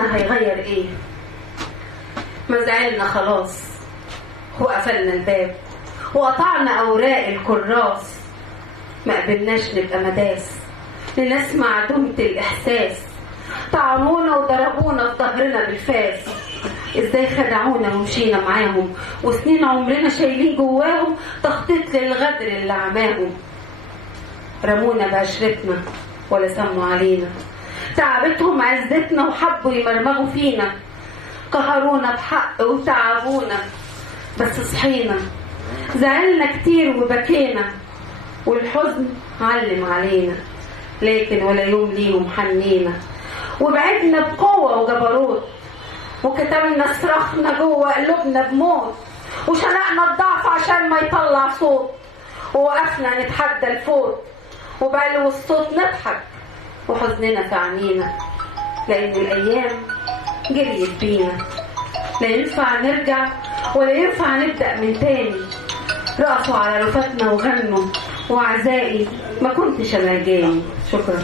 هيغير ايه؟ ما زعلنا خلاص وقفلنا الباب وقطعنا اوراق الكراس، ما قبلناش نبقى مداس لناس معدومة الاحساس. طعنونا وضربونا في ظهرنا بالفاس، ازاي خدعونا ومشينا معاهم وسنين عمرنا شايلين جواهم تخطيط للغدر اللي عماهم. رمونا بعشرتنا ولا سموا علينا، تعبتهم عزتنا وحبوا يمرمغوا فينا. قهرونا بحق وتعبونا بس صحينا، زعلنا كتير وبكينا والحزن علم علينا، لكن ولا يوم ليهم حنينا. وبعدنا بقوة وجبروت وكتمنا صراخنا جوه قلوبنا بموت، وشنقنا الضعف عشان ما يطلع صوت، ووقفنا نتحدى الفوت وبعلو الصوت نضحك وحزننا في عينينا. لأن الأيام جريت بينا، لا ينفع نرجع ولا ينفع نبدأ من تاني. رقصوا على رفاتنا وغنوا وعزائي ما كنتش أنا جاني. شكرا.